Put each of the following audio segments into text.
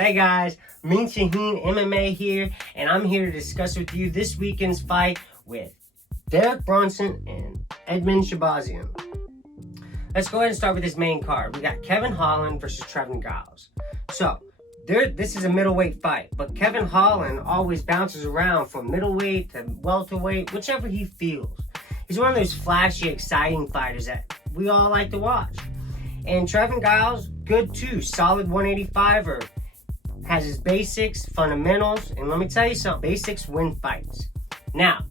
Hey guys, Min Shaheen MMA here, and I'm here to discuss with you this weekend's fight with Derek Brunson and Edmund Shahbazyan. Let's go ahead and start with this main card. We got Kevin Holland versus Trevin Giles. So, this is a middleweight fight, but Kevin Holland always bounces around from middleweight to welterweight, whichever he feels. He's one of those flashy, exciting fighters that we all like to watch. And Trevin Giles, good too, solid 185er. Has his basics, fundamentals, and let me tell you something, basics win fights. Now,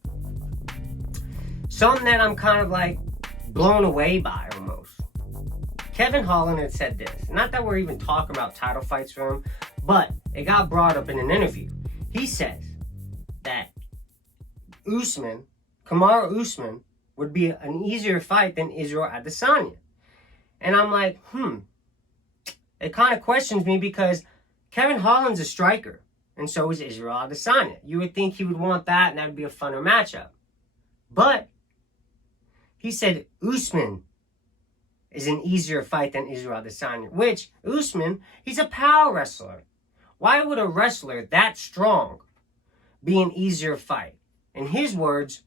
something that I'm kind of like blown away by almost. Kevin Holland had said this, not that we're even talking about title fights for him, but it got brought up in an interview. He says that Kamaru Usman would be an easier fight than Israel Adesanya. And I'm like, it kind of questions me because Kevin Holland's a striker, and so is Israel Adesanya. You would think he would want that, and that would be a funner matchup. But he said Usman is an easier fight than Israel Adesanya, which Usman, he's a power wrestler. Why would a wrestler that strong be an easier fight? In his words,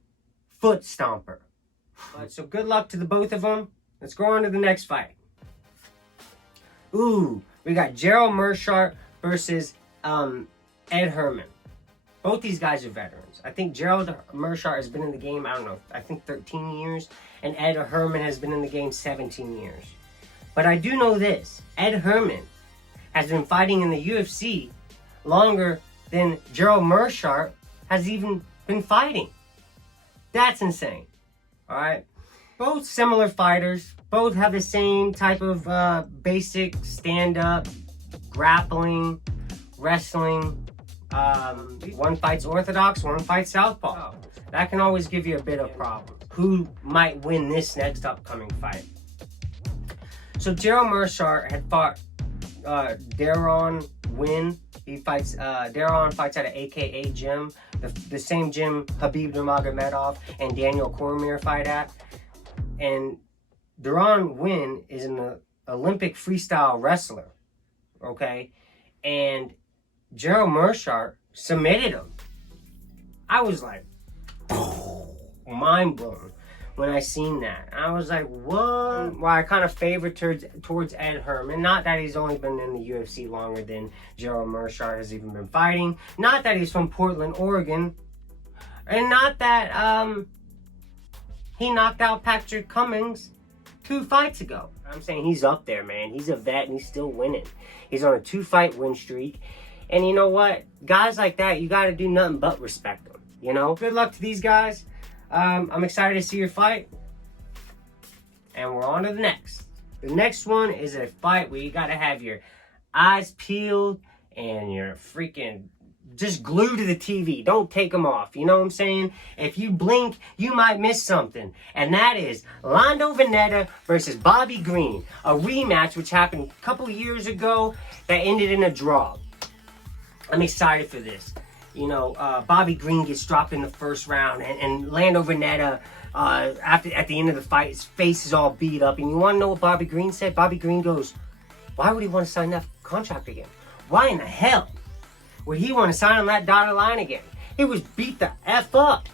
foot stomper. So good luck to the both of them. Let's go on to the next fight. We got Gerald Meerschaert versus Ed Herman. Both these guys are veterans. I think Gerald Meerschaert has been in the game, I think 13 years. And Ed Herman has been in the game 17 years. But I do know this. Ed Herman has been fighting in the UFC longer than Gerald Meerschaert has even been fighting. That's insane. Alright? Both similar fighters. Both have the same type of basic stand-up, grappling, wrestling. One fight's orthodox, one fight's southpaw. That can always give you a bit of problem. Who might win this next upcoming fight? So Gerald Meerschaert had fought Daron Wynn. Daron fights at an AKA gym, the same gym Khabib Nurmagomedov and Daniel Cormier fight at. And Daron Wynn is an Olympic freestyle wrestler, okay? And Gerald Meerschaert submitted him. I was like, mind blown when I seen that. I was like, what? Well, I kind of favored towards Ed Herman. Not that he's only been in the UFC longer than Gerald Meerschaert has even been fighting. Not that he's from Portland, Oregon. And not that he knocked out Patrick Cummins 2 fights ago. I'm saying he's up there, man. He's a vet and he's still winning. He's on a 2-fight win streak. And you know what? Guys like that, you got to do nothing but respect them, you know? Good luck to these guys. I'm excited to see your fight. And we're on to the next. The next one is a fight where you got to have your eyes peeled and you're freaking just glued to the TV. Don't take them off. You know what I'm saying? If you blink, you might miss something. And that is Lando Vannata versus Bobby Green. A rematch which happened a couple years ago that ended in a draw. I'm excited for this. You know, Bobby Green gets dropped in the first round, and Lando Vannata, at the end of the fight, his face is all beat up. And you want to know what Bobby Green said? Bobby Green goes, why would he want to sign that contract again? Why in the hell would he want to sign on that dotted line again? He was beat the F up.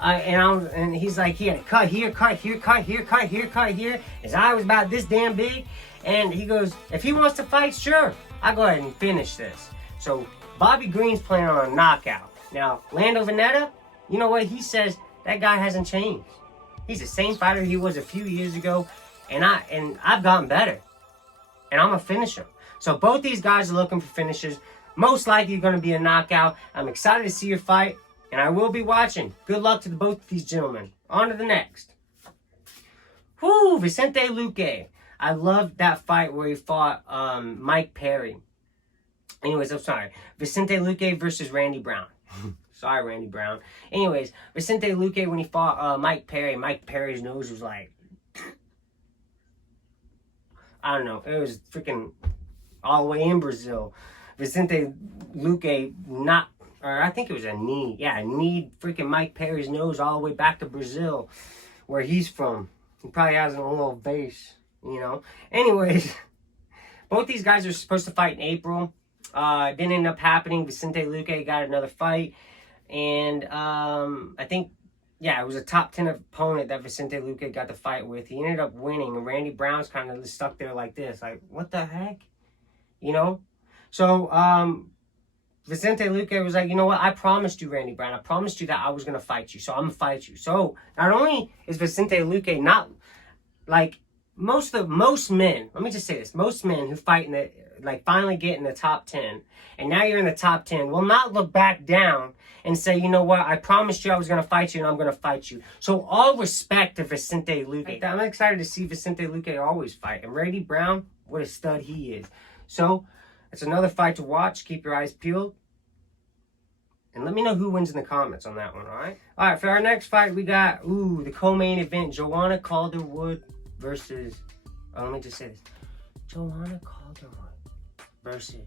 And he's like, he had a cut here, cut here, cut here, cut here, cut here. His eye was about this damn big. And he goes, if he wants to fight, sure, I'll go ahead and finish this. So Bobby Green's planning on a knockout. Now, Lando Vannata, you know what? He says that guy hasn't changed. He's the same fighter he was a few years ago, and I've gotten better. And I'm going to finish him. So both these guys are looking for finishes. Most likely going to be a knockout. I'm excited to see your fight, and I will be watching. Good luck to both of these gentlemen. On to the next. Vicente Luque. I loved that fight where he fought Mike Perry. Anyways, I'm sorry. Vicente Luque versus Randy Brown. Sorry, Randy Brown. Anyways, Vicente Luque, when he fought Mike Perry's nose was like, I don't know. It was freaking all the way in Brazil. Vicente Luque I think it was a knee. Yeah, kneed freaking Mike Perry's nose all the way back to Brazil, where he's from. He probably has a little vase, you know. Anyways, Both these guys are supposed to fight in April. Didn't end up happening. Vicente Luque got another fight. And I think, yeah, it was a top 10 opponent that Vicente Luque got the fight with. He ended up winning. And Randy Brown's kind of stuck there like this. Like, what the heck? You know? So, Vicente Luque was like, you know what? I promised you, Randy Brown. I promised you that I was going to fight you. So I'm going to fight you. So not only is Vicente Luque not like most men, let me just say this, most men who fight in the, like finally get in the top 10, and now you're in the top 10, will not look back down and say, you know what? I promised you I was going to fight you, and I'm going to fight you. So all respect to Vicente Luque. I'm excited to see Vicente Luque always fight. And Randy Brown, what a stud he is. So it's another fight to watch. Keep your eyes peeled. And let me know who wins in the comments on that one, all right? All right, for our next fight, we got, the co-main event, Joanna Calderwood versus, let me just say this. Joanna Calderwood versus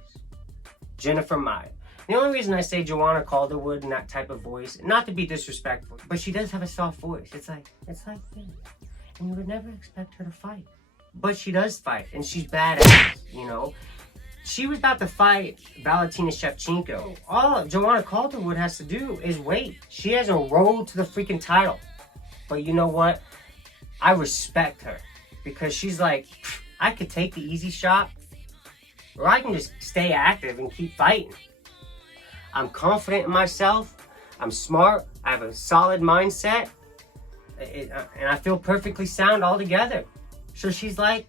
Jennifer Maia. The only reason I say Joanna Calderwood in that type of voice, not to be disrespectful, but she does have a soft voice. It's like this. And you would never expect her to fight. But she does fight, and she's badass, you know? She was about to fight Valentina Shevchenko. All Joanna Calderwood has to do is wait. She has a road to the freaking title. But you know what? I respect her. Because she's like, I could take the easy shot, or I can just stay active and keep fighting. I'm confident in myself. I'm smart. I have a solid mindset. And I feel perfectly sound altogether. So she's like,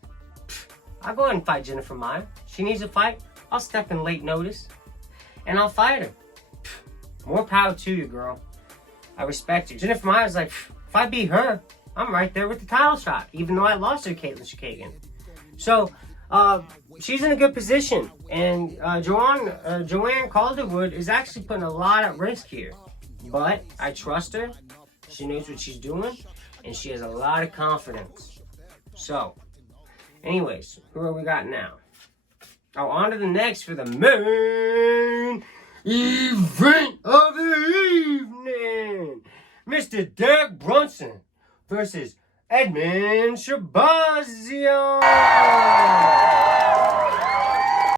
I'll go ahead and fight Jennifer Maia. She needs a fight, I'll step in late notice, and I'll fight her. More power to you, girl. I respect you. Jennifer Maia's like, if I beat her, I'm right there with the title shot, even though I lost her to Caitlin Chookagian. So, she's in a good position, and Joanne Calderwood is actually putting a lot at risk here. But I trust her. She knows what she's doing, and she has a lot of confidence. So, anyways, who we got now? Oh, on to the next for the main event of the evening. Mr. Derek Brunson versus Edmund Shahbazyan.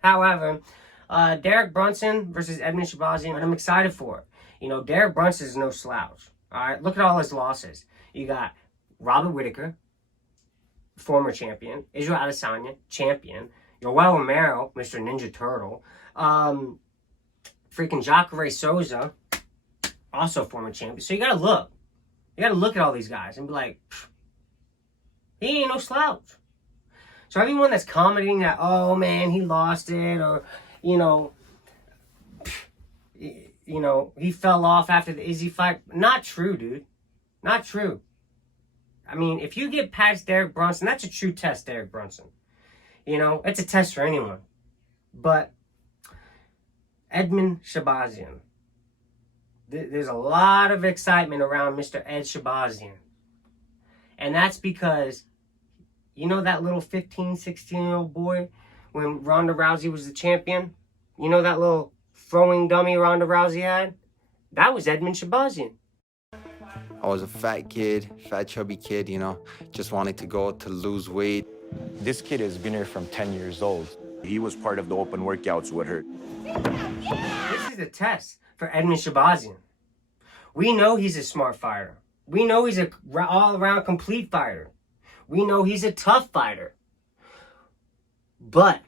However, Derek Brunson versus Edmund Shahbazyan, I'm excited for it. You know, Derek Brunson is no slouch. All right, look at all his losses. You got Robert Whittaker, former champion. Israel Adesanya, champion. Yoel Romero, Mr. Ninja Turtle. Freaking Jacare Souza, also former champion. So you gotta look. You gotta look at all these guys and be like, he ain't no slouch. So everyone that's commenting that, oh man, he lost it, or, you know, he fell off after the Izzy fight. Not true, dude. Not true. I mean, if you get past Derek Brunson, that's a true test, Derek Brunson. You know, it's a test for anyone. But Edmund Shahbazyan, there's a lot of excitement around Mr. Ed Shahbazyan. And that's because, you know that little 15, 16-year-old boy when Ronda Rousey was the champion? You know that little throwing dummy Ronda Rousey had? That was Edmund Shahbazyan. I was a fat kid, fat chubby kid, you know, just wanted to go to lose weight. This kid has been here from 10 years old. He was part of the open workouts with her. This is a test for Edmund Shahbazyan. We know he's a smart fighter. We know he's an all-around complete fighter. We know he's a tough fighter. But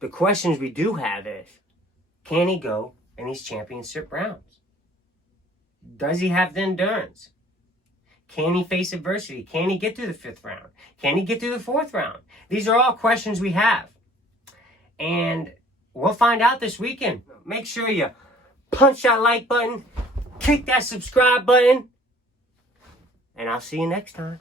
the questions we do have is, can he go in these championship rounds? Does he have the endurance? Can he face adversity? Can he get through the 5th round? Can he get through the 4th round? These are all questions we have. And we'll find out this weekend. Make sure you punch that like button, kick that subscribe button, and I'll see you next time.